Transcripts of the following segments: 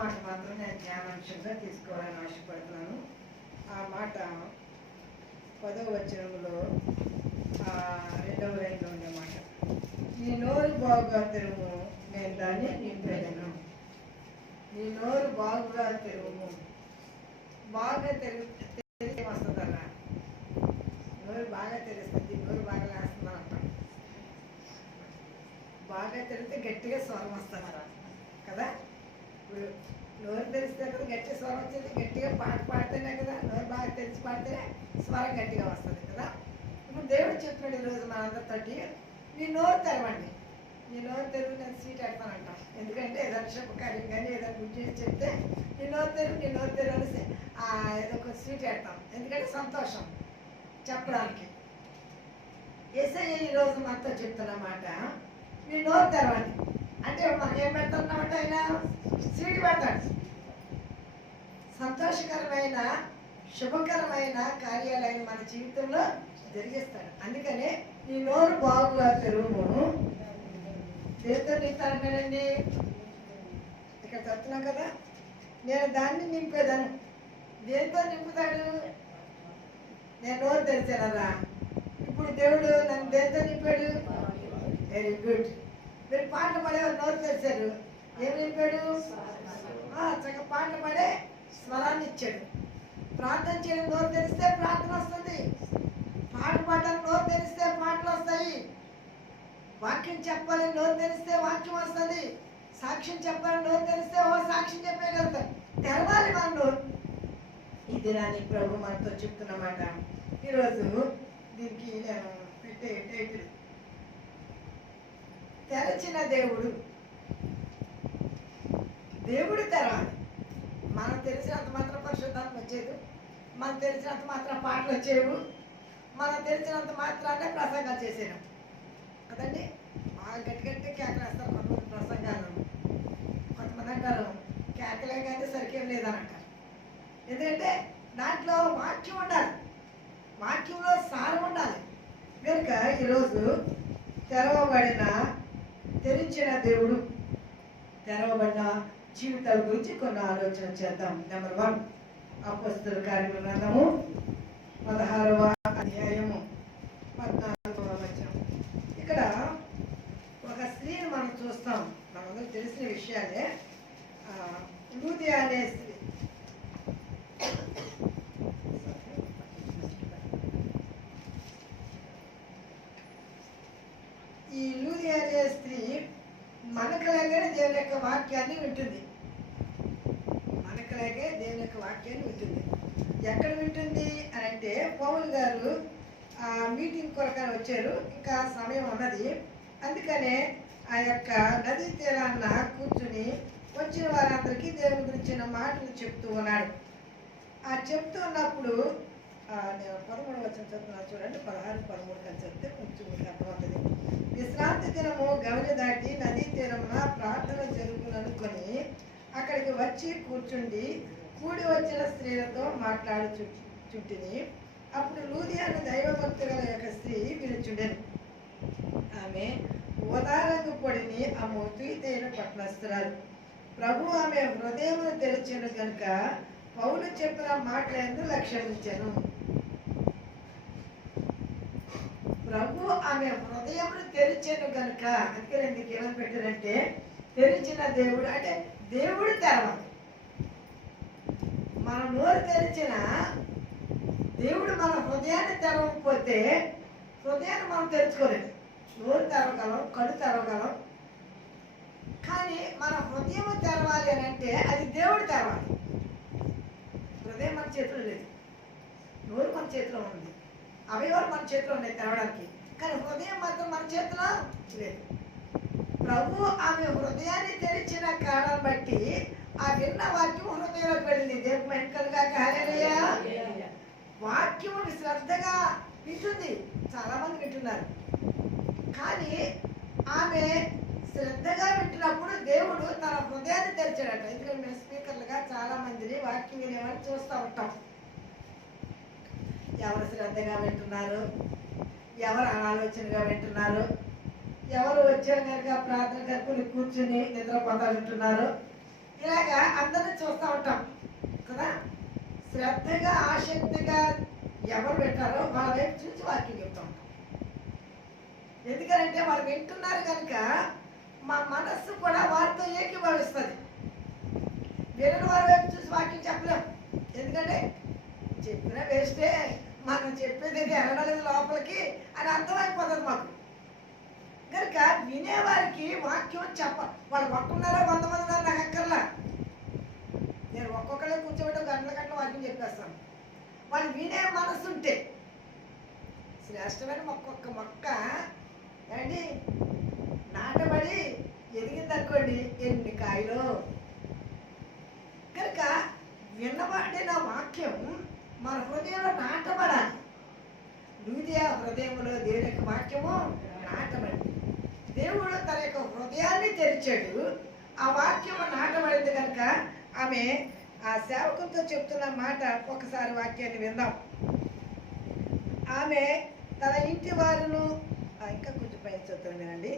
మాట మాత్రం నేను ధ్యానాంశంగా తీసుకోవాలని ఆశపడుతున్నాను. ఆ మాట 10వ వచనంలో 2వ లైన్లో ఉండే మాట, నీ నోరు బాగుగా తెరువు, నేను దాన్ని నింపేదను. నీ నోరు బాగుగా తెరువు. బాగా తెరిస్తే వస్తుందన్న, నోరు బాగా తెరుస్తుంది, నోరు బాగా లేస్తుందా అంట. బాగా తెరిస్తే గట్టిగా స్వరం వస్తుంది కదా. ఇప్పుడు నోరు తెరిస్తే కదా గట్టి స్వరం వచ్చేది, గట్టిగా పాట పాడితేనే కదా, నోరు బాగా తెరిచి పాడితే స్వరం గట్టిగా వస్తుంది కదా. ఇప్పుడు దేవుడు చెప్పాడు ఈరోజు మనందరితోటి, నీ నోరు తెరవండి, నీ నోరు తెరువు, నేను సీట్ పెడతానంట. ఎందుకంటే ఏదైనా శుభకార్యం కానీ ఏదైనా గుడ్ చేసి చెప్తే నీ నోరు తెరువు అనేసి ఏదో ఒక సీట్ పెడతాం. ఎందుకంటే సంతోషం చెప్పడానికి. యేసయ్య ఈరోజు మనతో చెప్తున్నమాట, నీ నోరు తెరవండి అంటే మనం ఏం పెడుతున్నామంట, ఆయన సీట్ పెడతాడు. సంతోషకరమైన శుభకరమైన కార్యాలయం మన జీవితంలో జరిగిస్తాడు. అందుకనే నీ నోరు బాగుగా తెరువు. దేంతో నింపుతాడండి, ఇక్కడ చెప్తున్నాం కదా, నేను దాన్ని నింపేదాను. దేంతో నింపుతాడు? నేను నోరు తెరిచానరా. ఇప్పుడు దేవుడు నన్ను దేంతో నింపాడు? Very good. మీరు పాటలు పాడేవారు నోరు తెరిచారు, ఏం నింపాడు? చక్కగా పాటలు పాడే స్వరాన్ని ఇచ్చాడు. ప్రార్థన చేయడం నోరు తెరిస్తే ప్రార్థన వస్తుంది, పాట పాడడానికి నోరు తెరిస్తే పాటలు వస్తాయి, వాక్యం చెప్పాలని నోరు తెరిస్తే వాక్యం వస్తుంది, సాక్ష్యం చెప్పాలని నోరు తెరిస్తే సాక్ష్యం చెప్పగలుగుతాం. తెరవాలి మన నోరు. ఈ దినాన్ని ప్రభు మనతో చెప్తున్నమాట. ఈరోజు దీనికి నేను పెట్టే టైటిల్, తెరచిన దేవుడు. దేవుడు తెరవాలి. మనకు తెలిసినంత మాత్రం పరిశుద్ధాత్మ వచ్చేది, మనకు తెలిసినంత మాత్రం పాటలు వచ్చేవు, మనకు తెలిసినంత మాత్రాన్ని ప్రసంగాలు చేసేయడం కదండి. బాగా గట్టి కేకలేస్తారు కొంతమంది ప్రసంగాలు. కొంతమంది అంటారు కేకలే కానీ సరికేం లేదని అంటారు. ఎందుకంటే దాంట్లో వాక్యం ఉండాలి, వాక్యంలో సారం ఉండాలి. కనుక ఈరోజు తెరిచిన దేవుడు, తెరవబడిన జీవితాల గురించి కొన్ని ఆలోచన చేద్దాం. నెంబర్ 1, అపోస్తలుల కార్యముల గ్రంథము 16వ అధ్యాయము 14వ వచనం. ఇక్కడ ఒక స్త్రీని మనం చూస్తాం, మనందరూ తెలిసిన విషయాలే. లూదియా అనే స్త్రీ. ఈ లూదియా అనే స్త్రీ మనకలాగానే దేవుని యొక్క వాక్యాన్ని వింటుంది. మనకలాగే దేవుని యొక్క వాక్యాన్ని వింటుంది. ఎక్కడ వింటుంది అని అంటే, పౌలు గారు మీటింగ్ కొరకని వచ్చారు, ఇంకా సమయం ఉన్నది. అందుకనే ఆ యొక్క నదీ తీరాన్న కూర్చుని వచ్చిన వారందరికీ దేవుని గురించిన మాటలు చెప్తూ ఉన్నాడు. చెప్తూ ఉన్నప్పుడు నేను 13వ వచనం చదువుతున్నాను చూడండి. 16, 13 కలిసి చెప్తే కొంచెం మీకు అర్థమవుతుంది. విశ్రాంతి దినము గవని దాటి నదీ తీరమున ప్రార్థన జరుగుననుకొని అక్కడికి వచ్చి కూర్చుండి కూడి వచ్చిన స్త్రీలతో మాట్లాడుచుంటిని. అప్పుడు లూదియాను దైవభక్తి గల యొక్క స్త్రీ వినుచుండెను. ఆమె ఉదారంగు పొడిని అమ్ముతూతైన పట్టణస్తురాలు. ప్రభు ఆమె హృదయమును తెరిచెను కనుక పౌలు చెప్పిన మాటలందు లక్ష్యమించెను. ప్రభు ఆమె హృదయమును తెరిచెను కనుక, అందుకే ఎందుకు ఏమని పెట్టారంటే తెరిచిన దేవుడు అంటే దేవుడు తెరవాలి. మన నోరు తెరిచిన దేవుడు మన హృదయాన్ని తెరవకపోతే హృదయాన్ని మనం తెరుచుకోలేదు. నోరు తెరవగలం, కళ్ళు తెరవగలం, కానీ మన హృదయం తెరవాలి అని అంటే అది దేవుడు తెరవాలి. హృదయం మన చేతిలో లేదు, నోరు మన చేతిలో ఉంది, అవయవాలు మన చేతిలో ఉన్నాయి తెరవడానికి, కానీ హృదయం మాత్రం మన చేతిలో లేదు. ప్రభు ఆమె హృదయాన్ని తెరిచిన కారణం బట్టి ఆ విన్న వాక్యం హృదయంలో పడింది. దేవుడు వెనుకలుగా హల్లెలూయా. వాక్యముని శ్రద్ధగా వింటుంది, చాలా మంది వింటున్నారు, కానీ ఆమె శ్రద్ధగా వింటున్నప్పుడు దేవుడు తన హృదయాన్ని తెరిచాడట. ఎందుకంటే మేము స్పీకర్లుగా చాలా మందిని వాక్యం వినేవాడిని చూస్తూ ఉంటాం. ఎవరు శ్రద్ధగా వింటున్నారు, ఎవరు ఆలోచనగా వింటున్నారు, ఎవరు వచ్చారు కనుక ప్రార్థన కనుకొని కూర్చుని నిద్రపోతా వింటున్నారు, ఇలాగా అందరినీ చూస్తూ ఉంటాం కదా. శ్రద్ధగా ఆసక్తిగా ఎవరు పెట్టారో వాళ్ళ వైపు చూసి వాక్యం చెప్తూ ఉంటాం. ఎందుకంటే వాళ్ళు వింటున్నారు కనుక మా మనస్సు కూడా వారితో ఏకీభవిస్తుంది. వేరే వారి వైపు చూసి వాక్యం చెప్పలేం. ఎందుకంటే చెప్పినా వేస్తే మనం చెప్పేది ఎనడలేదు లోపలికి అని అర్థమైపోతుంది మాకు. కనుక వినేవారికి వాక్యం వాళ్ళు ఒక్కన్నారా 100 మంది ఉన్నారు నాకు అక్కర్లా. నేను ఒక్కొక్కరే కూర్చోబెట్టి గంటల వాక్యం చెప్పేస్తాను. వాళ్ళు వినే మనసు ఉంటే శ్రేష్టమైన ఒక్కొక్క మొక్క ఏంటి నాటబడి ఎదిగిందనుకోండి ఎన్ని కాయలు. కనుక వినబడిన వాక్యం మన హృదయంలో నాటబడాలి. లూదియా హృదయంలో దేవుని యొక్క వాక్యము నాటబడి దేవుడు తన యొక్క హృదయాన్ని తెరిచాడు. ఆ వాక్యము నాటబడింది కనుక ఆమె ఆ సేవకులతో చెప్తున్న మాట ఒకసారి వాక్యాన్ని విందాం. ఆమె తన ఇంటి వారును ఇంకా కొంచెం పైన చెప్తాను వినండి.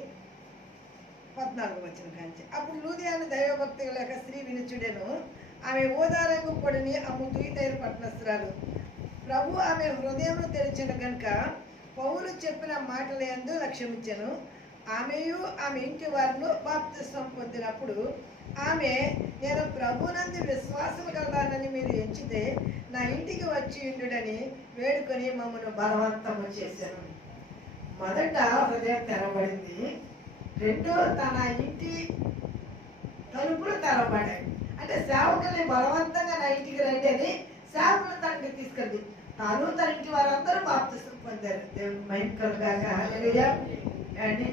14 వచ్చిన కాంచి. అప్పుడు లూదియాను దైవభక్తి లేక స్త్రీ వినుచుడెను. ఆమె ఊదారంగు పొడిని అమ్ము తుయితైరు పట్టణస్తురాలు. ప్రభు ఆమె హృదయం తెరిచిన కనుక పౌలు చెప్పిన మాటల యందు లక్ష్యమిచ్చెను. ఆమెయు ఆమె ఇంటి వారిను బాప్తిస్మం పొందినప్పుడు ఆమె, నేను ప్రభునందు విశ్వాసం కలదానని మీరు ఎంచితే నా ఇంటికి వచ్చి ఉండుడని వేడుకొని మమ్మను బలవంతము చేశాను. మొదట హృదయం తెరవబడింది. రెండు, తన ఇంటి తలుపులు తెరవబడాయి. అంటే సేవకుల్ని బలవంతంగా నా ఇంటికి రండి అని సేవకులు తనకి తీసుకెళ్ళి తాను తన ఇంటి వారందరూ బాప్తిస్మం పొందారు. దేవుని మహిమ కలుగాక. హల్లెలూయా. అండి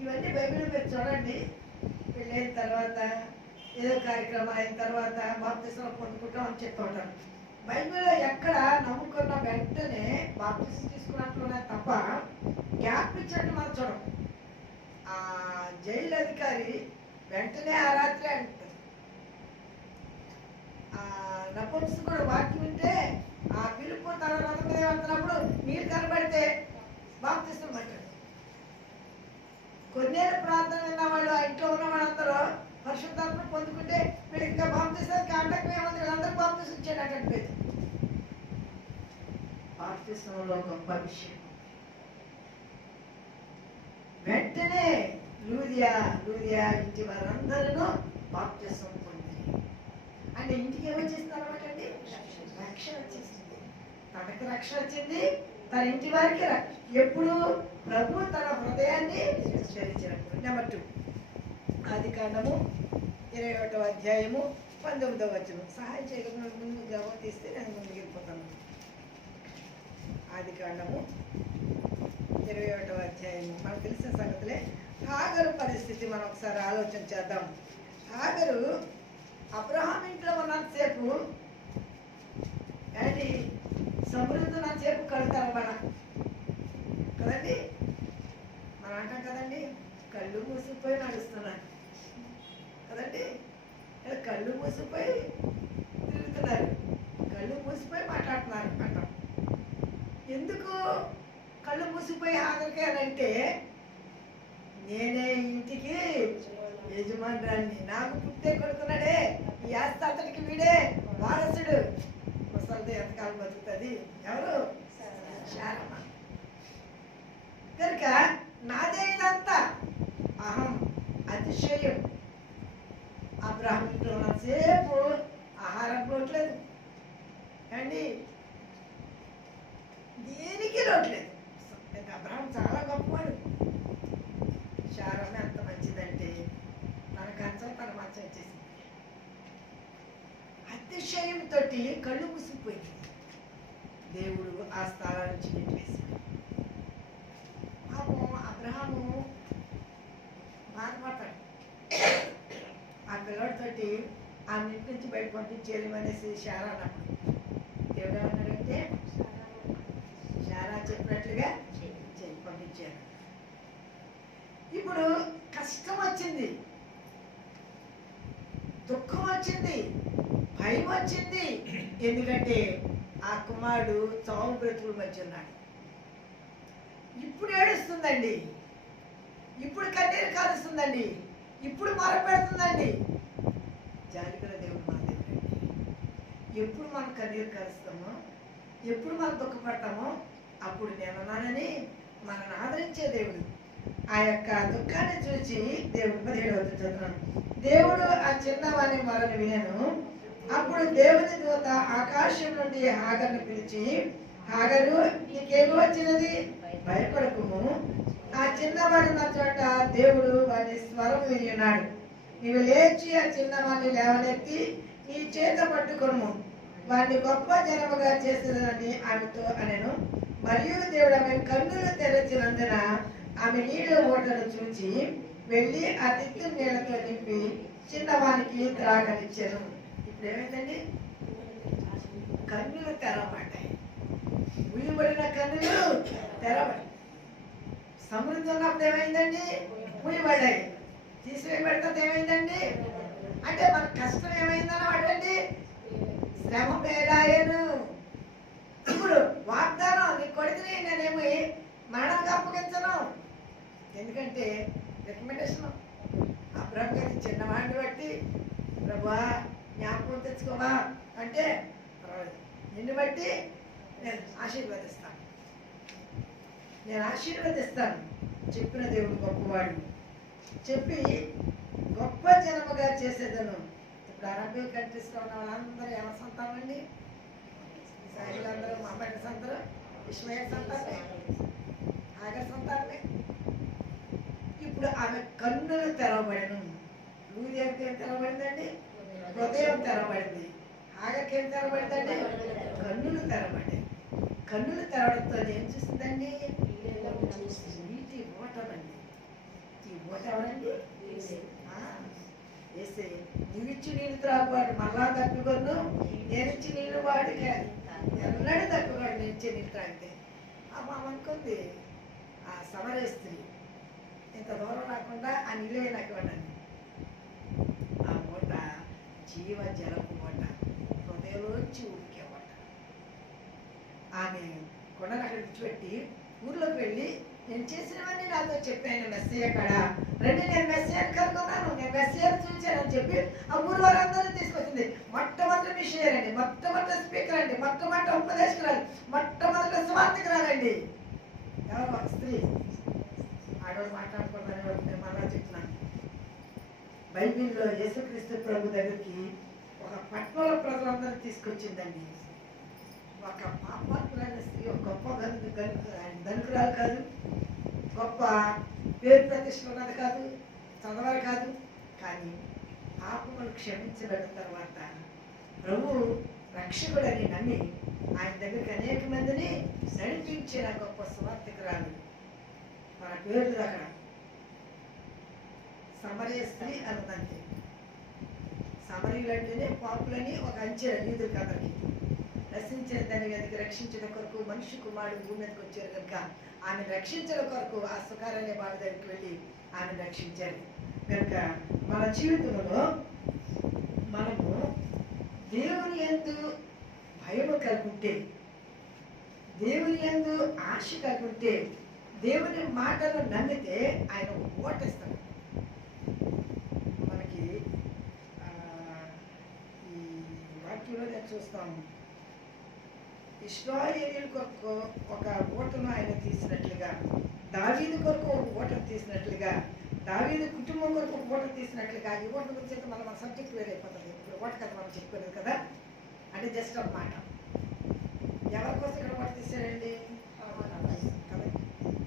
ఇవన్నీ బైబిల్ మీరు చూడండి. పెళ్ళైన తర్వాత ఏదో కార్యక్రమం అయిన తర్వాత బాప్తిస్మం పొందుకుంటాం అని చెప్తూ ఉంటారు. బైబిల్లో ఎక్కడ నమ్ముకున్న వెంటనే బాప్తిస్మం తీసుకున్నట్లునే తప్ప గ్యాప్ ఇచ్చినట్టు మనం చూడం. ఆ జైలు అధికారి వెంటనే ఆ రాత్రి అంటారు. ఆ నపుంసకుడు వాక్యం వింటే ఆ పిలుపు తన రథం మీద వెళ్తున్నప్పుడు నీరు కనబడితే బాప్తిస్మం అంటారు. కొన్నేళ్ళు ప్రార్థన విన్న వాళ్ళు ఆ ఇంట్లో ఉన్న వాళ్ళందరూ పరిశుద్ధాత్మ పొందుకుంటే వీళ్ళకి ఇంకా బాప్తిస్మానికి ఆటంకం ఏముంది, వీళ్ళందరూ బాప్తిస్మం ఇచ్చాడు అన్నట్టు. బాప్తిస్మంలో గొప్ప విషయం. వెంటనే లూదియా ఇంటి వారందరూ బాప్తిస్మం పొంది అంటే ఇంటికి ఏమొచ్చేస్తుంది అనమాట అండి, రక్షణ వచ్చేసింది. తనకు రక్షణ వచ్చింది, తన ఇంటి వారికి ఎప్పుడు ప్రభు తన హృదయాన్ని తెరిచినప్పుడు. నెంబర్ 2 ఆదికాండము 21వ అధ్యాయము 19వ వచనం. సహాయం చేయకుండా ముందు జవాబు తీస్తే నేను ముందుకు వెళ్ళిపోతాను. ఆదికాండము 21వ అధ్యాయము మనకు తెలిసిన సంగతులే. హాగరు పరిస్థితి మనం ఒకసారి ఆలోచన చేద్దాం. హాగరు అబ్రహాం ఇంట్లో ఉన్నంతసేపు ఏంటి సమృద్ధి ఉన్నంతసేపు కడుతారు మన కదండి. మనం అంటాం కదండి, కళ్ళు మూసిపోయి నడుస్తున్నాను కదండి. కళ్ళు మూసిపోయి తిరుగుతున్నారు, కళ్ళు మూసిపోయి మాట్లాడుతున్నారు అంటాం. ఎందుకు కళ్ళు మూసిపోయి ఆఖరికి అని అంటే, నేనే ఇంటికి యజమానురాలిని, నాకు పుట్టే కొడుకున్నాడే, ఈ ఆస్తి అతడికి వీడే వారసుడు. ముసలితో ఎంతకాలం బతుకుతుంది? ఎవరు? శారమ్మ. కనుక నాదే ఇదంతా అహం అతిశయం. అబ్రహాం ఇంట్లో ఉన్నసేపు ఆహారం పోట్లేదు అండి, దేనికి లోట్లేదు. అబ్రహాం చాలా గొప్పవాడు. శారమ్మ ఎంత మంచిదంటే తన కంచం తన మంచం వచ్చేసింది. అతిశయంతో కళ్ళు మూసిపోయింది. దేవుడు ఆ స్థలాల నుంచి నెట్టివేశాడు. అబ్రహాము బాధపడతాడు. ఆ పిల్లడితోటి ఆ ఇంటి నుంచి బయట పంపించేది అనేసి శారా అన్నప్పుడు దేవుడు ఏమన్నాడంటే, శారా చెప్పినట్లుగా చేయి పంపించారు. ఇప్పుడు కష్టం వచ్చింది, దుఃఖం వచ్చింది, భయం వచ్చింది. ఎందుకంటే ఆ కుమారుడు చావు బ్రతుకుల మధ్య ఉన్నాడు. ఇప్పుడు ఏడుస్తుందండి, ఇప్పుడు కన్నీరు కారుస్తుందండి, ఇప్పుడు మొరపెడుతుందండి. జాలిగల దేవుడు మన దేవుడు. ఎప్పుడు మనం కన్నీరు కలుస్తామో, ఎప్పుడు మనం దుఃఖపడతామో అప్పుడు నేనున్నానని మనల్ని ఆదరించే దేవుడు. ఆ యొక్క దుఃఖాన్ని చూసి దేవుడు 17వ వచనం చదువుతున్నాను. దేవుడు ఆ చిన్నవాని మొరను వినెను. అప్పుడు దేవుని దూత ఆకాశం నుండి హాగరును పిలిచి, హాగరు, నీకేమి వచ్చినది? భయపడకుము. ఆ చిన్నవాడు ఉన్న చోట దేవుడు వాని స్వరం విని ఉన్నాడు. నీవు లేచి ఆ చిన్నవాడిని లేవనెత్తి నీ చేత పట్టుకొను, వాడిని గొప్ప జనముగా చేసేదని ఆమెతో అనెను. మరియు దేవుడు ఆమె కన్నులు తెరచినందున ఆమె నీళ్ళ ఓటను చూచి వెళ్ళి ఆ తిత్తుని నీళ్లతో నింపి చిన్నవానికి త్రాగనిచ్చాను. ఇప్పుడు ఏమైందండి? కన్నులు తెరవబడ్డాయి. ముయ్యబడిన కన్నులు తెరవబడి సమృద్ధి ఉన్నప్పుడు ఏమైందండి? ముయ్యబడ్డాయి. తీసివేయబడితే ఏమైందండి? అంటే మన కష్టం ఏమైందని అడగండి, శ్రమ పేదాయను. ఇప్పుడు వాగ్దానం, నీ కొడుకుని నేనేమి మరణంగా అప్పగించను. ఎందుకంటే రికమెండేషన్ అబ్రహం గారి చిన్నవాడిని బట్టి, ప్రభువా జ్ఞాపకం తెచ్చుకోవా అంటే పర్వాలేదు, నిన్ను బట్టి నేను ఆశీర్వదిస్తాను, నేను ఆశీర్వదిస్తాను. చెప్పిన దేవుడు గొప్పవాడు, చెప్పి గొప్ప జనముగా చేసేదను. ఇప్పుడు అరబిక్ కంట్రీస్లో ఉన్న వాళ్ళందరూ ఎవరి సంతానం అండి? ఇస్రాయేలీలందరూ మహమ్మద్ సంతానం, ఇష్మాయిల్ సంతానమే, హాగర్ సంతానమే. ఇప్పుడు ఆమె కన్నులు తెరవబడను. లూదియాకి ఏం తెరవబడిందండి? హృదయం తెరవబడింది. హాగర్కి ఏం తెరవబడిందండి? కన్నులు తెరవబడి. కన్నులు తెరవడంతో ఏం చూస్తుందండి? నీటి ఓటనండి. ఈ ఓట ఎవరండి? వేసే, నువ్విచ్చి నీళ్ళు త్రాగువాడు మళ్ళా తప్పికొను, నేనిచ్చి నీళ్ళు వాడికి ఎన్నడూ తప్పివాడు, నేను ఇచ్చే నీళ్ళు త్రాగితే. అమ్మ అనుకుంది ఆ సమరయ స్త్రీ, ఇంత దూరం రాకుండా ఆ నీళ్ళే నాకు ఇవ్వండి. ఆ ఓట జీవ జలపు ఓట, హృదయంలోంచి ఉడికే ఓట. ఆమె కొండను అక్కడ విడిచిపెట్టి ఊర్లోకి వెళ్ళి, నేను చేసినవన్నీ నాతో చెప్పాను మెస్సయ్య కాడ రండి, నేను మెస్సయ్యని కనుగొన్నాను, నేను మెస్సయ్యని చూశానని చెప్పి ఆ ఊరు వారందరూ తీసుకొచ్చింది. మొట్టమొదటి మిషనరీ అండి, మొట్టమొదటి స్పీకర్ అండి, మొట్టమొదటి ఉపదేశకురాలు, మొట్టమొదటి స్వార్థకురాలండి. ఎవరు? ఒక స్త్రీ. ఆడవాడు మాట్లాడుకోవడానికి నేను మళ్ళా చెప్తున్నాను. బైబిల్లో యేసుక్రీస్తు ప్రభు దగ్గరికి ఒక పట్టణంలో ప్రజలందరూ తీసుకొచ్చిందండి. ఒక పాపాత్ములైన స్త్రీ, ఒక గొప్ప ధనుకురాలు కాదు, గొప్ప పేరు ప్రతిష్టలు ఉన్నది కాదు, చదవాలి కాదు. కానీ పాపములు క్షమించబడిన తర్వాత ప్రభు రక్షకుడని నమ్మి ఆయన దగ్గరికి అనేక మందిని నడిపించిన గొప్ప సువార్తికురాలు. మన పేర్లు అక్కడ సమరయ స్త్రీ అన్నదంటే, సమరీయులు అంటేనే పాపులని ఒక అంచె యూదుల కథకి రక్షించిన దాని మీదకి రక్షించడం కొరకు మనిషి కుమారుడు భూమి మీదకి వచ్చారు కనుక ఆమె రక్షించడం కొరకు ఆ సుకారనే బావి దగ్గరికి వెళ్ళి ఆమె రక్షించారు. కనుక మన జీవితంలో మనము దేవుని యందు భయము కలుగుంటే, దేవుని యందు ఆశ కలుగుంటే, దేవుని మాటలు నమ్మితే ఆయన ఓటేస్తాడు. మనకి ఈ వాక్యంలో నేను చూస్తాము, ఇశ్రాయేలీయుల కొరకు ఒక ఓటను ఆయన తీసినట్లుగా, దావీదు కొరకు ఒక ఓటను తీసినట్లుగా, దావీదు కుటుంబం కొరకు ఒక ఓటను తీసినట్లుగా. ఈ ఓట గురించి అయితే మన సబ్జెక్ట్ వేరైపోతుంది. ఇప్పుడు ఓట కథ మనం చెప్పుకోలేదు కదా, అంటే జస్ట్ ఒక మాట. ఎవరి కోసం ఇక్కడ ఓట తీసాడండి?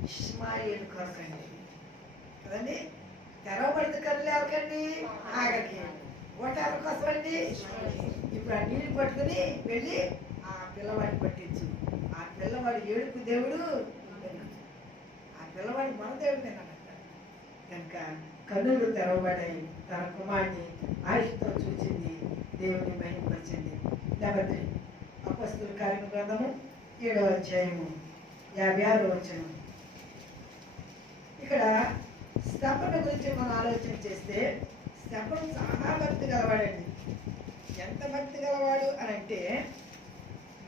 ఇష్మాయేలు కొరకు అండి కదండి. తెరవబడిన కన్నులు ఎవరికండి? హాగర్కి. ఓట ఎవరి కోసం అండి? ఇప్పుడు ఆ నీళ్ళు పట్టుకుని వెళ్ళి ఆ పిల్లవాడిని పట్టించు. ఆ పిల్లవాడి ఏడుపు దేవుడు విన్నాడు, ఆ పిల్లవాడి మన దేవుడు విన్నాడు. కనుక కన్నులు తెరవబడాయి. తన కుమారుని ఆయుష్తో చూసింది, దేవుని మహిమపరిచింది. నెంబర్ 3 అపొస్తలుల కార్యముల గ్రంథము 7వ అధ్యాయము 56వ వచనం. ఇక్కడ స్తెఫను గురించి మనం ఆలోచన చేస్తే, స్తెఫను చాలా భక్తి గలవాడండి. ఎంత భక్తి గలవాడు అని అంటే,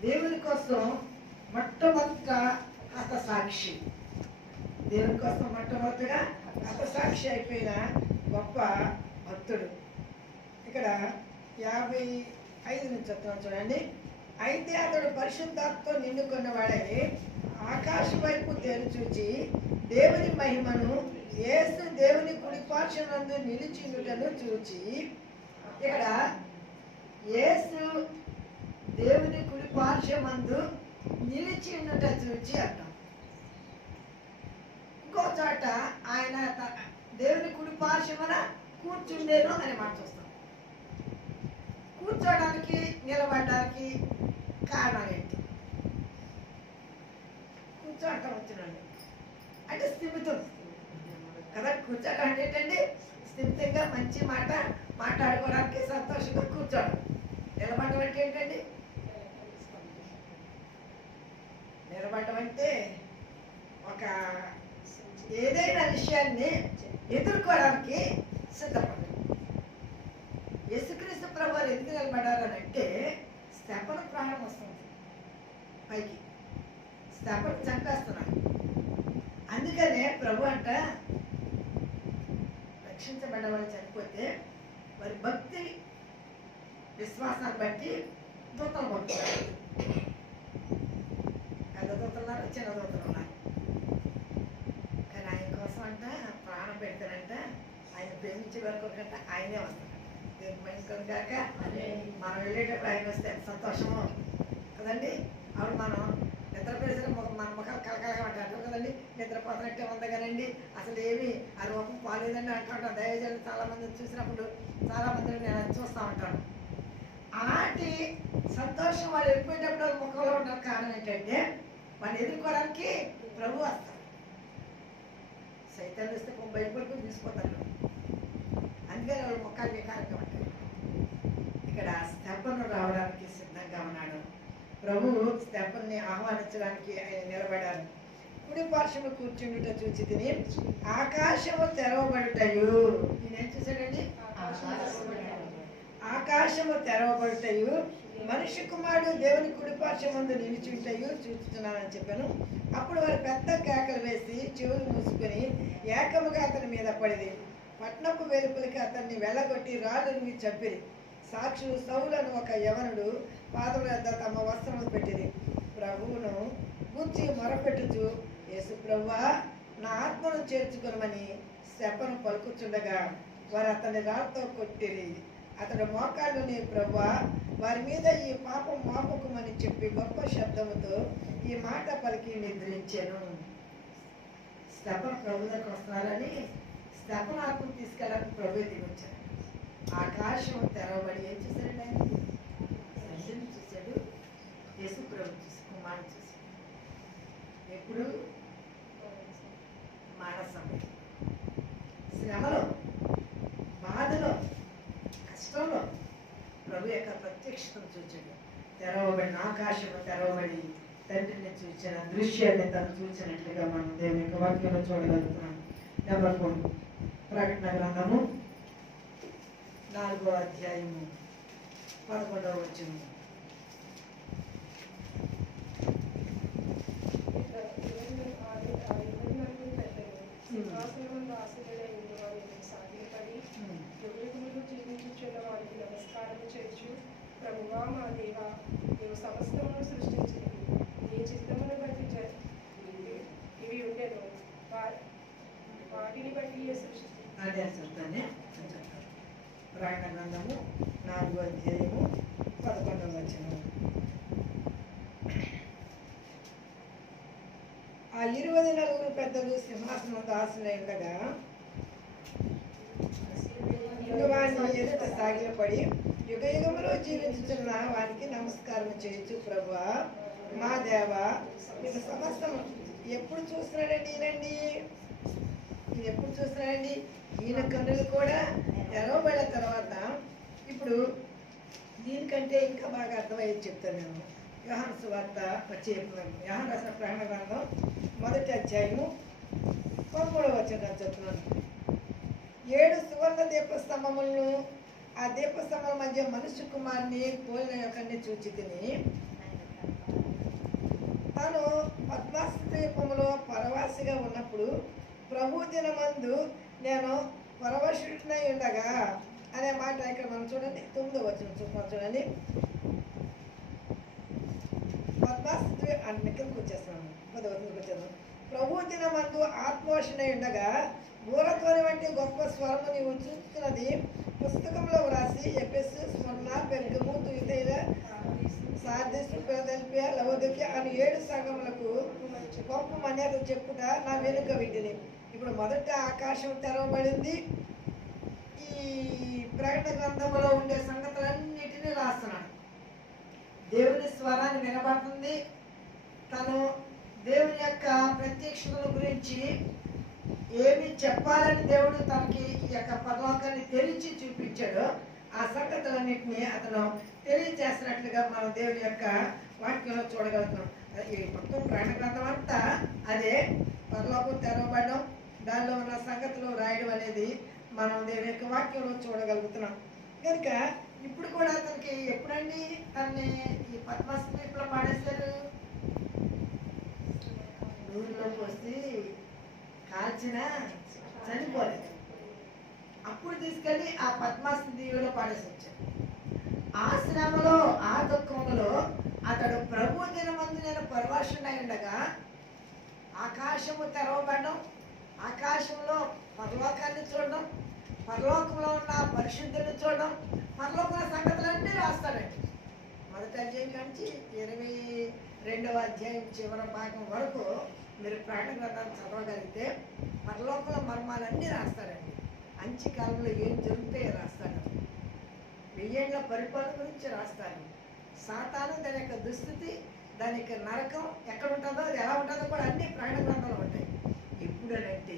దేవుని కోసం మొట్టమొదట హతసాక్షి, దేవుని కోసం మొట్టమొదటిగా హతసాక్షి అయిపోయిన గొప్ప భక్తుడు. ఇక్కడ 55 నుంచి చెప్తున్నాను చూడండి. అయితే అతడు పరిశుద్ధాత్మతో నిండుకున్నవాడై ఆకాశం వైపు తేరిచూచి దేవుని మహిమను యేసు దేవుని కుడిపార్శ్వమందు నిలిచియుండుటను చూచి, ఇక్కడ యేసు దేవుని కుడిపార్శ్వమందు నిలిచి ఉండుట చూచి అంటాం. ఇంకో చోట ఆయన దేవుని కుడిపార్శ్వమున కూర్చుండేను అనే మాట చూస్తాం. కూర్చోడానికి నిలబడడానికి కారణం ఏంటి? కూర్చోటం వచ్చినండి అంటే స్థిమితం కదా. కూర్చోటం అంటే ఏంటండి? స్థిమితంగా మంచి మాట మాట్లాడుకోవడానికి సంతోషంగా కూర్చోవడం. నిలబడడం అంటే ఏంటండి? నిలబడడం అంటే ఒక ఏదైనా విషయాన్ని ఎదుర్కోవడానికి సిద్ధపడ్డాడు. యేసుక్రీస్తు ప్రభువారు ఎందుకు నిలబడారని అంటే స్తెఫను ప్రాణం వస్తుంది పైకి, స్తెఫను చంపేస్తున్నారు. అందుకనే ప్రభు అంట రక్షించబడ్డ వాళ్ళు చనిపోతే వారి భక్తి విశ్వాసాన్ని బట్టి దూతలు పంపుతారు. పెద్ద దూతలు ఉన్నారు, చిన్న దూతలు ఉన్నారు. కానీ ఆయన కోసం అంట ప్రాణం పెడతారంట. ఆయన ప్రేమించే వరకు కంట ఆయనే వస్తాడు. దేవుని కాక మనం వెళ్ళేటప్పుడు ఆయన వస్తే సంతోషము కదండి. అప్పుడు మనం నిద్ర పేసిన మన ముఖాలు కలకలగా అంటారు కదండి. నిద్రపోతున్నట్టే ఉంది కదండి, అసలు ఏమి ఆ రూపం పోలేదండి అంటుంటాం. దయచేసి చాలా మందిని చూసినప్పుడు చాలా మందిని నేను చూస్తూ ఉంటాను. అలాంటి సంతోషం వాళ్ళు వెళ్ళిపోయేటప్పుడు వాళ్ళ ముఖంలో ఉన్న కారణం ఏంటంటే వాళ్ళని ఎదుర్కోవడానికి ప్రభు వస్తారు. సైతాన్ని వస్తే భయపడుకుని తీసుకుపోతారు. అందుకని వాళ్ళ ముఖాలు వికారంగా ఉంటాయి. ఇక్కడ స్తెఫను రావడానికి సిద్ధంగా ఉన్నాడు. ప్రభువు స్తెఫన్ని ఆహ్వానించడానికి ఆయన నిలబడారు. కుడి పార్శ్వము కూర్చుండుట చూచి తిని ఆకాశము తెరవబడుటయు. నేనేం చూశాడండి? ఆకాశము తెరవబడుటయు మనిషి కుమారుడు దేవుని కుడి పార్శ్వమందు నిలిచుంటయు చూస్తున్నానని చెప్పాను. అప్పుడు వారు పెద్ద కేకలు వేసి చెవులు మూసుకొని ఏకముగా అతని మీద పడిది. పట్నపు వెలుపలికి అతన్ని వెళ్ళగొట్టి రాళ్ళని చంపిరి. సాక్షులు సౌలను ఒక యవనుడు పాదముల వద్ద తమ వస్త్రములు పెట్టిరి. ప్రభువును గూర్చి మొరపెట్టుచు, యేసు ప్రభువా నా ఆత్మను చేర్చుకొనమని స్తెఫను పలుకుచుండగా వారు అతన్ని రాళ్ళతో కొట్టిరి. అతడు మోకాళ్ళుని, ప్రభువా వారి మీద ఈ పాపం మోపకుమని చెప్పి గొప్ప శబ్దముతో ఈ మాట పలికి నిద్రించాను. స్తెఫను ప్రభు దగ్గర వస్తున్నారని స్తెఫను ఆత్మను తీసుకెళ్ళడానికి ప్రభు దిగొచ్చాడు. ఆకాశం తెరవబడి ఏం చూశాడు? ఆయన తండ్రిని చూశాడు, యేసు ప్రభు చూసి కుమారుని చూశాడు. ఎప్పుడు? మరణ సమయం, శ్రమలో, బాధలో, కష్టంలో ప్రభు యొక్క ప్రత్యక్షతను చూచాడు. తెరవబడిన ఆకాశము తెరవబడి తండ్రిని చూసిన దృశ్యాన్ని తను చూసినట్లుగా మనం దేవుని యొక్క వాక్యంలో చూడగలుగుతున్నాం. నెంబర్ 4 ప్రకటన గ్రంథము 4వ అధ్యాయము 11వ వచనము. ప్రభువా మా దేవా, నీవు సమస్తమును సృష్టించినవి నీ చిత్తమును బట్టి ఇవి ఉండేను, వాటిని బట్టి సృష్టి. అదే చెప్తానే. ప్రకటన గ్రంథము 4వ అధ్యాయము 11వ వచనం. ఆ 24 పెద్దలు సింహాసనం దాసులై ఉండగా వారిని ఎదుట సాగిలపడి యుగ యుగములో జీవించుతున్న వారికి నమస్కారం చేయొచ్చు. ప్రభువా మా దేవా, నేను సమస్తం ఎప్పుడు చూస్తున్నాడండి ఈయనండి, ఈయన ఎప్పుడు చూస్తున్నాడండి? ఈయన కన్నులు కూడా తెరవబడిన తర్వాత ఇప్పుడు దీనికంటే ఇంకా బాగా అర్థమయ్యేది చెప్తాను నేను. యోహాను సువార్త యోహాను రాసిన ప్రకటన గ్రంథం 1వ అధ్యాయము 13వ వచనం చెప్తున్నాను. 7 సువర్ణ దీపస్తంభములను, ఆ దీపస్తంభం మధ్య మనుష్య కుమారుని పోలిన యొక్కని చూచి తిని తను పద్మాస ద్వీపములో పరవాసిగా ఉన్నప్పుడు ప్రభు దినమందు నేను పరవశుడినై ఉండగా అనే మాట ఇక్కడ మనం చూడండి 9వ వచనం చూడండి. పద్మాస్త్రి అంటే కిందకు వచ్చేస్తున్నాము. 10వ వచనంకి వచ్చేద్దాం. ప్రభు దినమందు ఆత్మోషణ ఉండగా బూరతోని వంటి గొప్ప స్వరము నీవు చూస్తున్నది పుస్తకంలో వ్రాసి ఎఫెసు, స్మరణ, పెర్గము, తుయతైర, సార్దిస్, ఫిలదెల్ఫియా, లవోదికయ అని 7 సంఘములకు గొప్ప మన్యత చెప్పుట నా వెనుక వింటిని. ఇప్పుడు మొదట ఆకాశం తెరవబడింది. ఈ ప్రకటన గ్రంథంలో ఉండే సంగతులన్నిటినీ రాస్తున్నాడు. దేవుని స్వరాన్ని వినబడుతుంది. తను దేవుని యొక్క ప్రత్యక్షతల గురించి ఏమి చెప్పాలని దేవుడు తనకి ఈ యొక్క పరలోకాన్ని తెరిచి చూపించాడో ఆ సంగతులన్నింటినీ అతను తెలియజేస్తున్నట్లుగా మనం దేవుని యొక్క వాక్యంలో చూడగలుగుతున్నాం. ఈ మొత్తం ప్రకటన గ్రంథం అంతా అదే పరలోకం తెరవబడడం, దానిలో ఉన్న సంగతులు రాయడం అనేది మనం దేవుని యొక్క వాక్యంలో చూడగలుగుతున్నాం. కనుక ఇప్పుడు కూడా అతనికి ఎప్పుడండి తనని ఈ పద్మస్త్రీలో పాడేశారు? నూనెలో పోసి కాల్చిన చనిపోలేదు. అప్పుడు తీసుకెళ్ళి ఆ పద్మాసన దీవిలో పాడేసి వచ్చాడు. ఆ శ్రమలో ఆ దుఃఖంలో అతడు ప్రభు దినమందు నేను పరవశుడై ఉండగా ఆకాశము తెరవబడడం, ఆకాశంలో పరలోకాన్ని చూడడం, పరలోకంలో ఉన్న పరిశుద్ధుని చూడడం, పరలోకంలో సంగతులన్నీ రాస్తాడండి. మొదటి అధ్యాయం నుంచి 22వ అధ్యాయం చివరి భాగం వరకు మీరు ప్రకటన గ్రంథాన్ని చదవగలిగితే పరలోకంలో మర్మాలన్నీ రాస్తాడండి. అంత్యకాలంలో ఏం జరుగుతాయో రాస్తాడు. 1000 ఏళ్ల పరిపాలన గురించి రాస్తాడు. సాతాను దాని యొక్క దుస్థితి, దాని యొక్క నరకం ఎక్కడ ఉంటుందో, అది ఎలా ఉంటుందో కూడా అన్ని ప్రకటన గ్రంథంలో ఉంటాయి. ఎప్పుడనంటే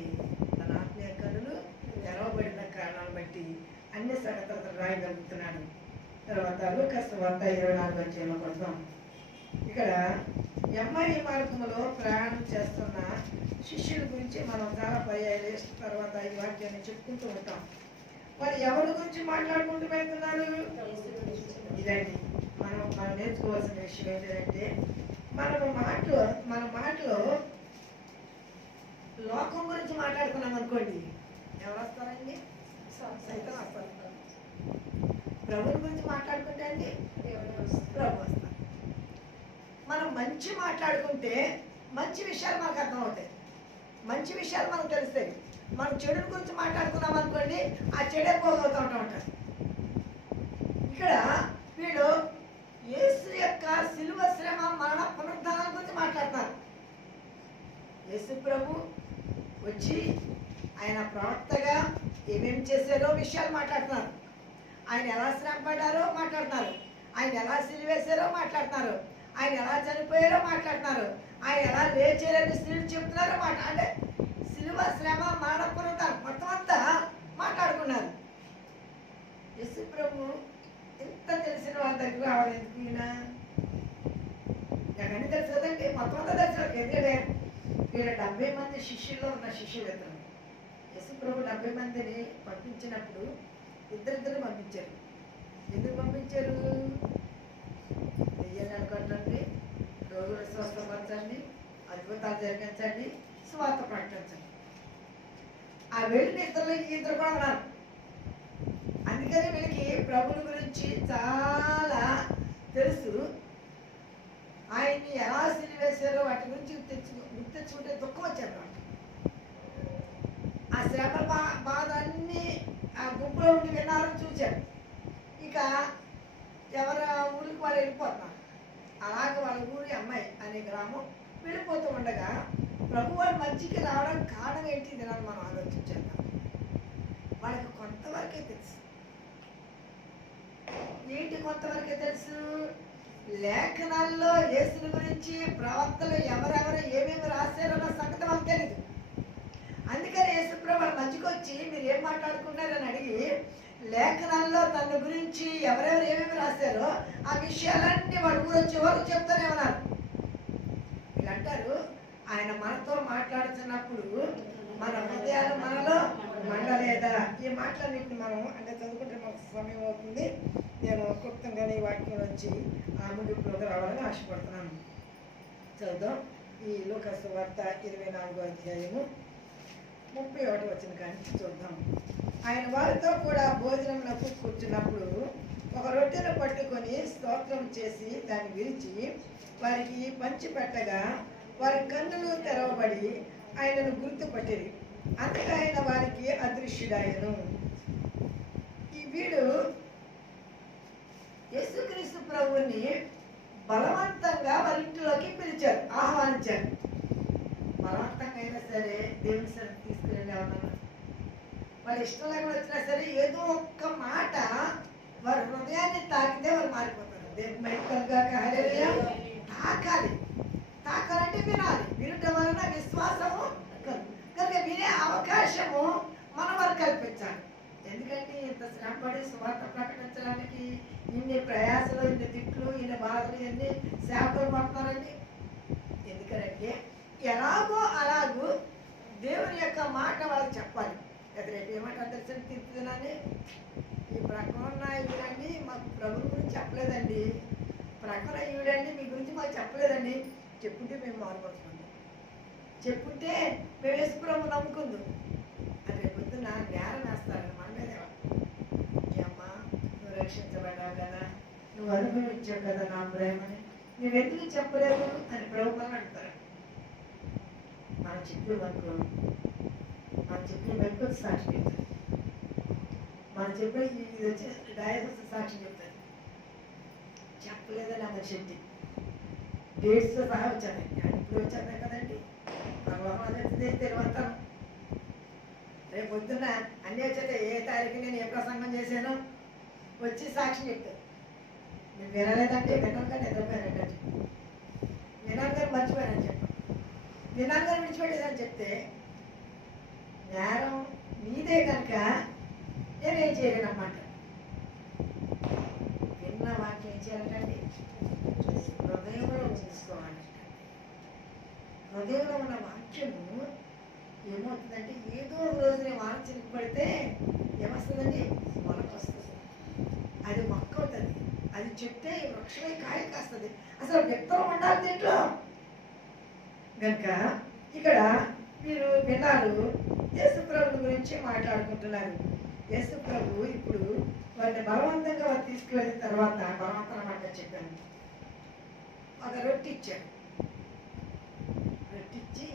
తన ఆత్మీయ కన్నులు తెరవబడిన కారణాలను బట్టి అన్ని సంగతులు రాయగలుగుతున్నాడు. తర్వాత లూకాసు వార్త 24వ అధ్యాయంలో పడతాం. ఇక్కడ ఎమ్మాయి మార్గంలో ప్రయాణం చేస్తున్న శిష్యుల గురించి మనం చాలా పర్యాయాలు తర్వాత ఈ వాక్యాన్ని చెప్పుకుంటూ ఉంటాం. మరి ఎవరి గురించి మాట్లాడుకుంటూ వెళ్తున్నారు? ఇదండి మనం నేర్చుకోవాల్సిన విషయం ఏంటంటే మన మాటలో లోకం గురించి మాట్లాడుకున్నాం అనుకోండి, ఎవరు వస్తారండి? సైతం వస్తారు. ప్రభుని గురించి మాట్లాడుకుంటే అండి ప్రభు వస్తారు. మనం మంచి మాట్లాడుకుంటే మంచి విషయాలు మనకు అర్థమవుతాయి, మంచి విషయాలు మనకు తెలుస్తాయి. మనం చెడు గురించి మాట్లాడుకున్నాం అనుకోండి, ఆ చెడే పోగవుతూ ఉంటారు. ఇక్కడ వీళ్ళు యేసు యొక్క శిలువ శ్రమ, మరణ, పునరుద్ధానం గురించి మాట్లాడుతున్నారు. యేసు ప్రభు వచ్చి ఆయన ప్రవక్తగా ఏమేమి చేశారో విషయాలు మాట్లాడుతున్నారు. ఆయన ఎలా శ్రమ పడ్డారో మాట్లాడుతున్నారు. ఆయన ఎలా సిలువేశారో మాట్లాడుతున్నారు. ఆయన ఎలా చనిపోయారో మాట్లాడుతున్నారు. ఆయన ఎలా లేచారని స్త్రీలు చెప్తున్నారో అంటే శిలువ, శ్రమ, మరణ, పునరుద్ధానం మొత్తం అంతా మాట్లాడుకున్నారు. యేసు ప్రభు ఇంత తెలిసిన వాళ్ళ దగ్గర రావడం ఎందుకు? ఈయన ఎక్కడన్నీ తెలుసు కదండి, మొత్తం అంతా తెలుసు. ఎందుకంటే వీళ్ళ 70 మంది శిష్యుల్లో ఉన్న శిష్యులు ఇద్దరు. యేసు ప్రభు 70 మందిని పంపించినప్పుడు ఇద్దరిద్దరు పంపించారు. ఎందుకు పంపించారు? దెయ్యాన్ని అనుకోండి, రోగులు స్వస్థపరచండి, అద్భుతాలు జరిగించండి, సువార్త ప్రకటించండి. ఆ వెళ్ళిన ఇద్దరు ఈ ఇద్దరు కూడా ఉన్నారు. అందుకని వీళ్ళకి ప్రభుని గురించి చాలా తెలుసు. ఆయన్ని ఎలా సిలివేశారో వాటి గురించి గుర్తించుకుంటే దుఃఖం వచ్చారు. ఆ శ్రమ బాధ అన్ని ఆ గుంపులో ఉండి విన్నారు, చూశారు. ఇక ఎవరు ఊరికి వాళ్ళు వెళ్ళిపోతున్నారు. అలాగే వాళ్ళ ఊరి అమ్మాయి అనే గ్రామం వెళ్ళిపోతూ ఉండగా ప్రభు వారి మధ్యకి రావడం కారణం ఏంటి? దినాన్ని మనం ఆలోచించేద్దాం. వాళ్ళకి కొంతవరకే తెలుసు. ఏంటి కొంతవరకే తెలుసు? లేఖనాల్లో యేసుని గురించి ప్రవక్తలు ఎవరెవరు ఏమేమి రాశారో అన్న సంగతి వాళ్ళకి తెలియదు. అందుకని యేసుప్రభు వాళ్ళ మధ్యకి వచ్చి మీరు ఏం మాట్లాడుకున్నారని అడిగి లేఖనాల్లో తన గురించి ఎవరెవరు ఏమేమి రాశారో ఆ విషయాలన్నీ వాళ్ళ ఊరు వచ్చే వరకు చెప్తానే ఉన్నారు. వీళ్ళంటారు, ఆయన మనతో మాట్లాడుతున్నప్పుడు మన హృదయాలు మనలో మండలేదా? ఈ మాటలన్నింటిని మనం అంటే చదువుకుంటే మనకు సమయం అవుతుంది. నేను క్లుప్తంగానే ఈ వాక్యం వచ్చి ఆ ముగింపులోకి రావాలని ఆశపడుతున్నాను. చదువుదాం. ఈ లూకాసు వార్త 24వ అధ్యాయము 31వ వచనం కానించి చూద్దాం. ఆయన వారితో కూడా భోజనంకు కూర్చున్నప్పుడు ఒక రొట్టెను పట్టుకొని స్తోత్రం చేసి దాన్ని విరిచి వారికి పంచి పెట్టగా వారి కన్నులు తెరవబడి ఆయనను గుర్తుపట్టిరి. అందుకే ఆయన వారికి అదృశ్యుడాయను. ఈ వీడు యేసుక్రీస్తు ప్రభువుని బలవంతంగా వారి ఇంటిలోకి పిలిచారు, ఆహ్వానించారు. బలవంతంగా అయినా సరే దేవుని సరికి తీసుకునేవాళ్ళు. వాళ్ళ ఇష్టం లేకుండా వచ్చినా సరే ఏదో ఒక్క మాట వారి హృదయాన్ని తాకితే వారు మారిపోతారు. దేవుని మైకలుగా తాకాలి. తాకాలంటే వినాలి. వినటం వలన విశ్వాసము కనుక వినే అవకాశము మనం వారు కల్పించాలి. ఎందుకంటే ఇంత శ్రమపడి స్వార్థ ప్రకటించడానికి ఇన్ని ప్రయాసలు, ఇన్ని తిట్లు, ఇన్ని బాధలు, ఇన్ని సేవకులు పడతారండి. ఎందుకంటే ఎలాగో అలాగూ దేవుని యొక్క మాట వాళ్ళకి చెప్పాలి. రేపు ఏమంటారు తెలిసిన తిప్పుతున్నాని ఈ ప్రక్కన ఉన్న ఈవిడండి మాకు ప్రభు గురించి చెప్పలేదండి, ప్రక్కన ఈవిడండి మీ గురించి మాకు చెప్పలేదండి. చెప్పుంటే మేము మారుపడుతున్నాం, చెప్పుంటే మేము యేసు ప్రభు నమ్ముకుందాం అని రేపొద్దున నేరం వేస్తారని మన మీద. అమ్మా నువ్వు రక్షించబడ్డావు కదా, నువ్వు అనుభవించావు కదా నా ప్రేమని, నువ్వెందుకు చెప్పలేదు అని ప్రభుత్వం అంటారు. మనం చెప్పేవనుకో, మనం చెప్పిన వెనుక సాక్షి చెప్తారు, మనం చెప్పే ఇది వచ్చేసి డయాగ్నోస్ సాక్షి చెప్తారు. చెప్పలేదని ఆమె చెట్టి డేట్స్తో సహా వచ్చాను. ఇప్పుడు వచ్చాను కదండి, అదే తెలివంతాను. రేపు పొద్దున్న అన్నీ వచ్చేది ఏ తారీఖు నేను ఏ ప్రసంగం చేశాను వచ్చి సాక్షి చెప్తాను. నేను వినలేదంటే విన్నాను కానీ నిద్రపోయానంటే వినాను కానీ మర్చిపోయానని చెప్పాను. వినాను కానీ విడిచిపెట్టేదని చెప్తే నేరం నీదే కనుక నేనేం చేయలేనమాట. విన్న వాక్యం ఏం చేయాలంటండి, హృదయంలో ఉంచుకోవాలంట. హృదయంలో ఉన్న వాక్యము ఏమవుతుందంటే ఏదో రోజునే వాంఛనకు పడితే ఏమొస్తుందండి, మొలక వస్తుంది, అది మొక్క అవుతుంది, అది చెట్టే వృక్షమై కాయ కాస్తుంది. అసలు వ్యక్తం ఉండాలి దీంట్లో. కనుక ఇక్కడ మీరు విన్నారు, యేసు ప్రభు గురించి మాట్లాడుకుంటున్నారు. యేసు ప్రభు ఇప్పుడు వారిని బలవంతంగా వారు తీసుకువెళ్ళిన తర్వాత బలవంతం మాట చెప్పాను. ఒక రొట్టె ఇచ్చాడు. రొట్టె ఇచ్చి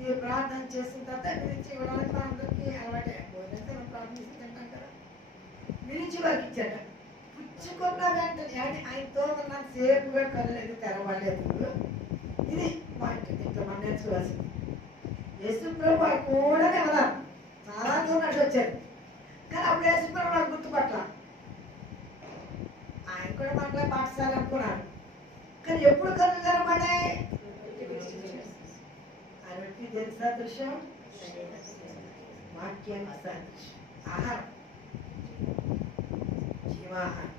ఇది ప్రార్థన చేసిన తర్వాత విరిచి ఇవ్వడానికి అందరికీ అలవాటే. భోజనం మనం ప్రార్థించి తింటాం కదా, విరిచి వారికి ఇచ్చాట. పుచ్చుకున్న వెంటనే ఆయనతో ఉన్న సేపుగా కళ్ళు తెరవలేదు. ఇది పాయింట్, దీంట్లో మనం నేర్చుకోవాల్సింది. యేసు ప్రభు కూడా ఉన్నారు, చాలా దూరం వచ్చారు. కానీ అప్పుడు యేసు ప్రభు నాకు గుర్తుపట్ల. ఆయన కూడా మనలో పాఠశాల అనుకున్నాడు. కానీ ఎప్పుడు కళ్ళు తెరవబడ్డాయి? ఆ రొట్టె దేని సాదృశ్యం? వాక్యానికి సాదృశ్యం. ఆహారం, జీవాహారం.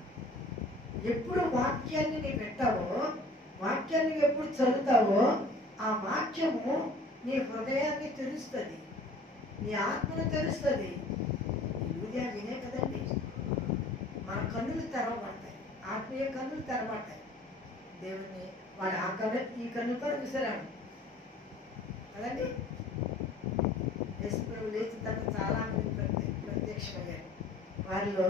ఎప్పుడు వాక్యాన్ని నీవు వింటావో, వాక్యాన్ని ఎప్పుడు చదువుతావో ఆ వాక్యము నీ హృదయాన్ని తెరుస్తుంది, నీ ఆత్మను తెరుస్తుంది. హృదయం వినే కదండి మన కన్నులు తెరవబడతాయి, ఆత్మీయ కన్నులు తెరవబడతాయి. దేవుని వాడు ఆ కన్ను ఈ కన్నుతో చూసారాడు కదండి. యేసు ప్రభు లేచిన తర్వాత చాలా మంది ప్రత్యక్షమయ్యారు. వారిలో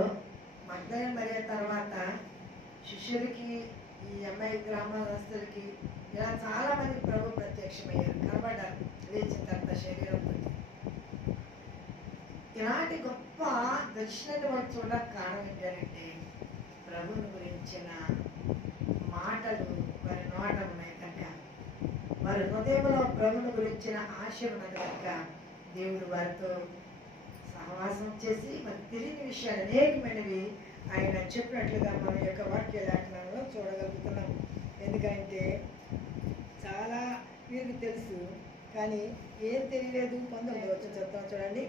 మగ్దలేనే మరియ తర్వాత శిష్యులకి, ఈ అమ్మాయి గ్రామస్తులకి, ఇలా చాలా మంది ప్రభు ప్రత్యక్షమయ్యారు, కనబడ్డారు లేచిన తర్వాత శరీరంతో. ఇలాంటి గొప్ప దర్శనాన్ని వాడు చూడడానికి కారణం ఏంటంటే ప్రభుని గురించిన మాటలు వారి నోట ఉన్నాయి కనుక, వారి హృదయంలో ప్రభుని గురించిన ఆశ ఉన్నది కనుక దేవుడు వారితో సహవాసం చేసి మరి తెలియని విషయాలు అనేకమైనవి ఆయన చెప్పినట్లుగా మన యొక్క వాక్య లేఖనంలో చూడగలుగుతున్నాం. ఎందుకంటే చాలా వీరికి తెలుసు కానీ ఏం తెలియలేదు. 19వ వచనం చెప్తాం చూడండి.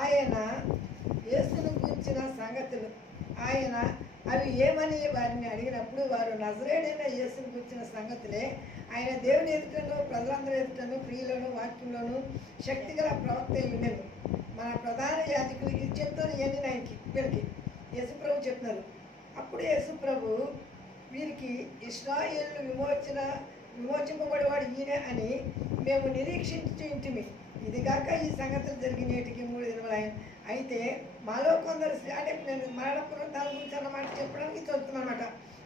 ఆయన యేసును గురించిన సంగతులు ఆయన అవి ఏమని వారిని అడిగినప్పుడు వారు నజరేయుడైన యేసును గురించిన సంగతులే, ఆయన దేవుని ఎదుటను ప్రజలందరి ఎదుటను క్రియలోను వాక్యంలోను శక్తిగల ప్రవక్త ఉండేను. మన ప్రధాన యాజకులు ఇది చెప్తాను ఇవన్నీ ఆయనకి వీళ్ళకి యేసుప్రభు చెప్తున్నారు. అప్పుడు యేసుప్రభు వీరికి ఇశ్రాయేలు విమోచింపబడేవాడు ఈయన అని మేము నిరీక్షించి ఇంటిమి. ఇది కాక ఈ సంగతులు జరిగినేటికి 3 దినములు అయితే మాలో కొందరు అంటే నేను మరణ పునరుద్ధానం గురించి అన్నమాట చెప్పడానికి చెప్తున్నాను అనమాట.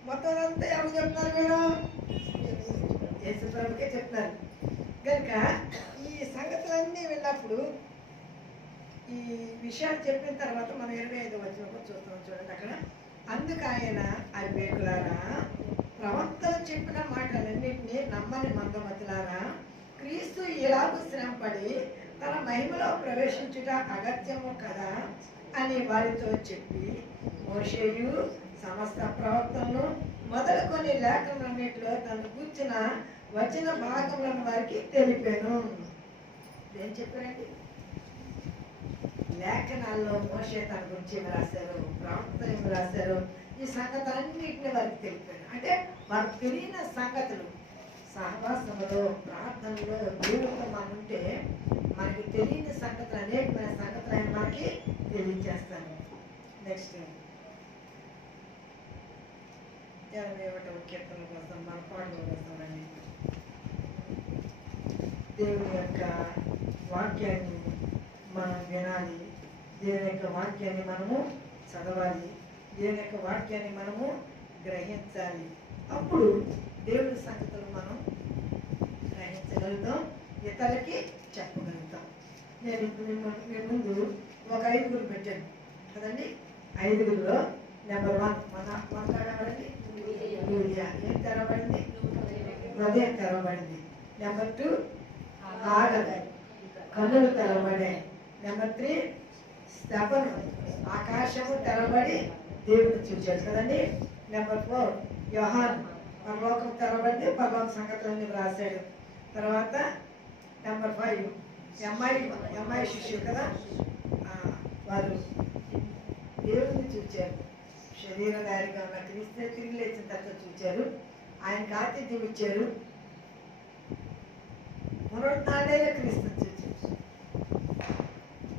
మొత్తం అంతా ఎవరు చెప్తున్నారు? మీరు యేసుప్రభుకే చెప్తున్నారు కనుక ఈ సంగతులన్నీ విన్నప్పుడు ఈ విషయాలు చెప్పిన తర్వాత మనం 25 వచనంలో చూస్తున్నాం చూడండి. అక్కడ అందుకు ఆయన అవివేకులారా, ప్రవక్తలు చెప్పిన మాటలన్నింటినీ నమ్మని మందమతులారా, క్రీస్తు ఇలాగూ శ్రమపడి తన మహిమలో ప్రవేశించుట అగత్యము కదా అని వారితో చెప్పి, మోషేయు సమస్త ప్రవక్తలను మొదలుకొని లేఖనన్నిటిలో తను కూర్చున్న వచన భాగములను వారికి తెలిపాను. ఏం చెప్పారండి? లేఖనాల్లో మోషే తన గురించి ఏమి రాశారు, ప్రవక్తలు ఏమి రాశారు, ఈ సంగతులన్నింటినీ వారికి తెలిపాను. అంటే వారికి తెలియని సంగతులు సహవాసంలో, ప్రార్థనలో, దేవుడితో మనం ఉంటే మనకి తెలియని సంగతులు, అనేకమైన సంగతులు ఆయన మనకి తెలియజేస్తాను. నెక్స్ట్ 21వ కీర్తన కోసం మన పాటలు వస్తామండి. దేవుని యొక్క వాక్యాన్ని మనం వినాలి, దేవుని యొక్క వాక్యాన్ని మనము చదవాలి, దేవుని యొక్క వాక్యాన్ని మనము గ్రహించాలి. అప్పుడు దేవుని సంగతులు మనం గ్రహించగలుగుతాం, ఇతరులకి చెప్పగలుగుతాం. నేను ఇప్పుడు మీ ముందు ఒక 5 పెట్టాను కదండి. 5లో నెంబర్ 1 మాట్లాడబడింది యూరియా. ఏం తెరవబడింది? హృదయం తెరవబడింది. నెంబర్ 2 ఆగదు, కన్నులు తెరవబడాయి. నెంబర్ 3 స్తపను, ఆకాశము తెరవబడి దేవుడిని చూచాడు కదండి. నెంబర్ 4 యోహాను, పరలోకం తెరవబడి పరలోక సంగతులన్నీ రాశాడు. తర్వాత నెంబర్ 5 ఎంఐ శిష్యులు కదా, వారు దేవుడిని చూచారు. శరీరధారిగా ఉన్న క్రీస్తు తిరిగి లేచిన తర్వాత చూచారు, ఆయనకు ఆతిథ్యం ఇచ్చారు, పునరుత్థానైన క్రీస్తుని చూచారు.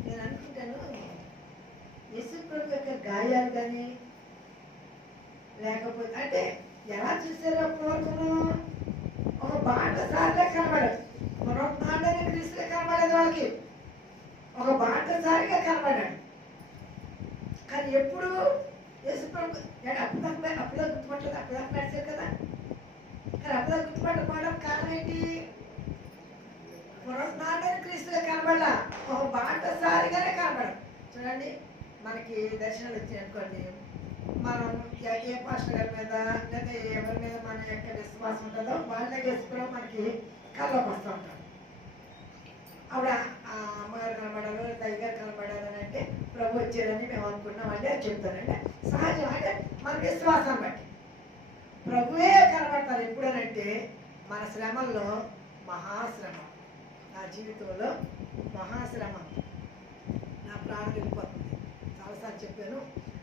నేను అనుకుంటాను యేసుప్రభు యొక్క గాయాలు కానీ లేకపోతే అంటే ఎలా చూసారు అప్పటి వరకు ఒక బాటసారిగా కనబడదు. పునరుత్థానైన క్రీస్తుగా కనబడేది వాళ్ళకి, ఒక బాటసారిగా కనబడాడు. కానీ ఎప్పుడు యేసుప్రభు అప్పుడే గుర్తుపట్టలేదు, అప్పుడే నడిచారు కదా. కానీ అప్పుడే గుర్తుపట్టకపోవడం కారణం ఏంటి? పునరుత్థానైన క్రీస్తుగా కనబడాల, ఒక బాటసారిగానే కనబడదు. చూడండి, మనకి దర్శనాలు వచ్చినాయి అనుకోండి, మనం ఏ పాస్టర్ గారి మీద లేదా ఎవరి మీద మన యొక్క విశ్వాసం ఉంటుందో వాళ్ళ వేసుకుని మనకి కళ్ళలోకి వస్తూ ఉంటాం. అప్పుడు ఆ అమ్మగారు కనబడారు, తల్లిగారు కనబడారు అని అంటే ప్రభు వచ్చారని మేము అనుకున్నాం అంటే అది చెప్తానంటే సహజం. అంటే మన విశ్వాసం బట్టి ప్రభువే కనబడతారు. ఎప్పుడనంటే మన శ్రమల్లో మహాశ్రమ, నా జీవితంలో మహాశ్రమ, నా ప్రాణం వెళ్ళిపోతుంది. చాలాసార్లు చెప్పాను,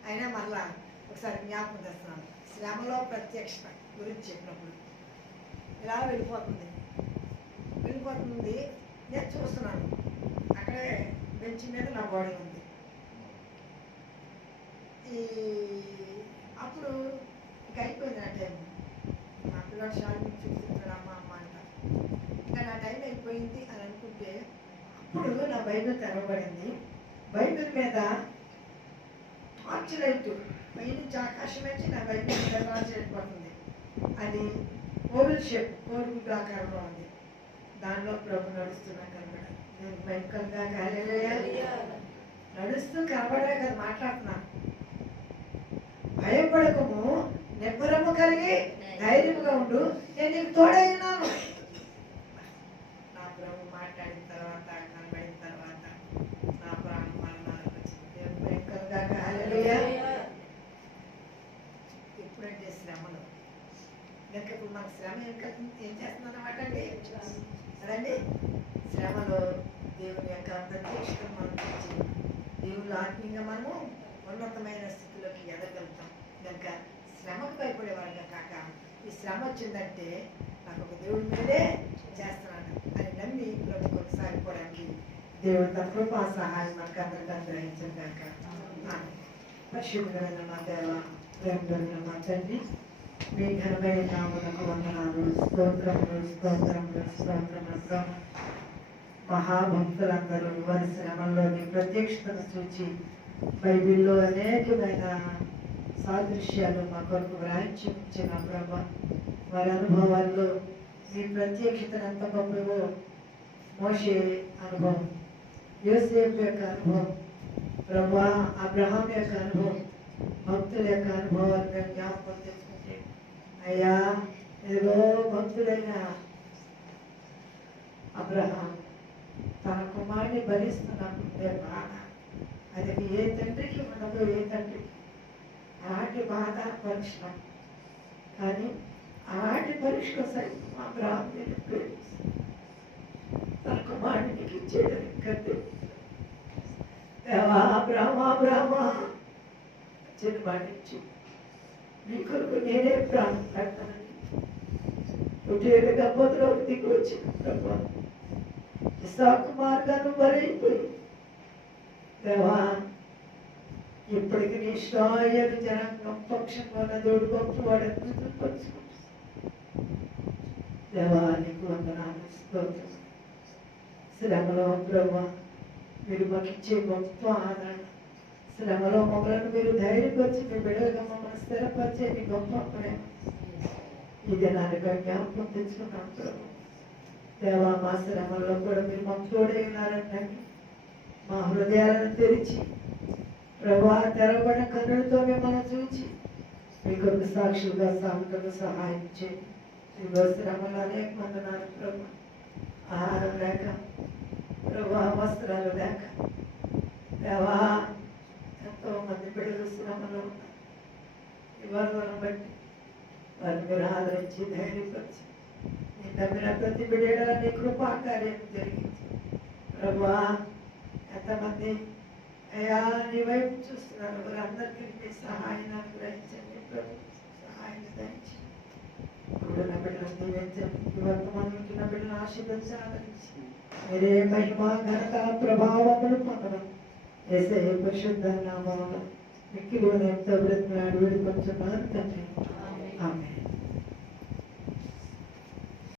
అయినా మళ్ళా ఒకసారి జ్ఞాపకం చేస్తున్నాను. శ్రమలో ప్రత్యక్షత గురించి చెప్పినప్పుడు ఇలా వెళ్ళిపోతుంది. నేను చూస్తున్నాను, అక్కడే బెంచ్ మీద నా బాడీ ఉంది. అప్పుడు ఇక అయిపోయింది నా టైం. నా పిల్లలు షాల్ నుంచి చూస్తున్నాడు అమ్మ అంట. ఇంకా నా టైం అయిపోయింది అని అనుకుంటే అప్పుడు నా బైబిల్ తెరవబడింది. బైబిల్ మీద టార్చ్ లైట్ పైనుంచి ఆకాశం వచ్చి నా బైబిల్ మీద టార్చ్ లైట్ పడుతుంది. అది ఓవెల్ షేప్, కోడిగుడ్డు ఆకారంలో ఉంది. దానిలో ప్రభు నడుస్తున్నా కనబడాలి. నేను భయంకరంగా నడుస్తూ కనబడే కదా మాట్లాడుతున్నాను. భయపడకము, నిబ్బరము కలిగి ధైర్యముగా ఉండు, నేను నీకు తోడైనాను. నా ప్రభు మాట్లాడిన తర్వాత, కనబడిన తర్వాత నా ప్రాణం మరణానికి వచ్చింది. భయంకరంగా ఎప్పుడంటే శ్రమలు కనుక ఇప్పుడు మన శ్రమ ఏం చేస్తున్నాం అన్నమాట అండి. అదండి శ్రమలో దేవుని యొక్క ప్రత్యక్షత మనం తెచ్చి దేవుళ్ళు ఆత్మీయంగా మనము ఉన్నతమైన స్థితిలోకి ఎదగలుగుతాం. కనుక శ్రమకు భయపడేవారుగా కాక ఈ శ్రమ వచ్చిందంటే నాకు ఒక దేవుడి మీదే చేస్తున్నాను అని నమ్మి ప్రభుత్వం సాగిపోవడానికి దేవుడు తన కృపా సహాయం మనకు అందరికీ అనుగ్రహించను కాక. పరిశుభ్రమైన మా దేవ, ప్రేమ మా తండ్రి, మీ ఘనమైన నామమునకు వందనాలు, స్తోత్రములు స్తోత్రములు స్తోత్రములు. మహాభక్తులందరూ వారి శ్రమంలోని ప్రత్యక్షతను చూచి బైబిల్లో అనేకమైన సాదృశ్యాలు మా కొరకు వ్రాయించి ఉంచిన ప్రభా వారి అనుభవాల్లో మీ ప్రత్యక్షతను ఎంత గొప్పవో మోషే అనుభవం, యోసేపు యొక్క అనుభవం, ప్రభా అబ్రహాం యొక్క అనుభవం, భక్తుల యొక్క అనుభవాలుగా జ్ఞాపకం చేసుకుంటే అయ్యా ఏదో భక్తుడైన అబ్రహాం తన కుమారుని భరిస్తున్నప్పుడే బాధ అది ఏ తండ్రికి ఉండదు, ఏ తండ్రికి ఆటి బాధ పరీక్ష. కానీ ఆటి పరీక్ష సైతం అబ్రహాం తన కుమారునికి ఇచ్చేయడం కంటే బ్రాహ్మ చిన్నవాడించి మీ కొరకు నేనే ప్రాణం పెడతానని పుట్టేడు గర్భంలో దిగి వచ్చిన ప్రభా ఇస్సాకు మార్గాన్ని బరైపోయి దేవా ఇప్పటికి నీ ఇష్టాయని జనాంగం పక్షంగా ఉన్న దేవుడు గొప్పవాడు పంచుకుంటు దేవా నీకు వందనాలు స్తోత్రం. శ్రమలో ప్రభా మీరు మాకు ఇచ్చే గొప్ప ఆదరణ, శ్రమలో మమ్మల్ని మీరు ధైర్యపరిచి మీ బిడ్డలుగా మమ్మల్ని స్థిరపరిచే మీ గొప్ప ప్రేమ ఇది నాలుగా జ్ఞాపకం తెచ్చుకున్నాం ప్రభు. దేవా మా శ్రమలో కూడా మీరు మాకు తోడై ఉన్నారంటే మా హృదయాలను తెరిచి ప్రభా తెరబడిన కన్నులతో మిమ్మల్ని చూచి మీ కొరకు సాక్షులుగా సాగుటకు సహాయం చేయండి. ఇదిగో శ్రమలు అనేక మంది ఉన్నారు ప్రభు, ఆహారం లేక ప్రభా వస్త్రాలు లేక దేవా ఎంతో మంది బిడ్డలు శ్రమలో ఉన్నారు. ఇవాళను బట్టి వారిని మీరు ఆదరించి ధైర్యపరిచి నీ నమ్మిన ప్రతి బిడ్డ నీ కృపాకార్యం జరిగించి ప్రభా ఎంతమంది అయ్యా నీ వైపు చూస్తున్నారు వారందరికీ మీ సహాయాన్ని అనుగ్రహించండి ప్రభు, సహాయాన్ని ధరించి కూడిన బిడ్డలను దీవించండి. ఈ వర్తమానం ఉంటున్న బిడ్డలను ఆశీర్వదించి ఆదరించి మీరే మహిమ ఘనత ప్రభావములు పొందడం యేసయ్య పరిశుద్ధ నామమున మిక్కిలి ఎంతో బ్రతిమలాడి వేడుకొంచున్నాను తండ్రి. ఆమేన్.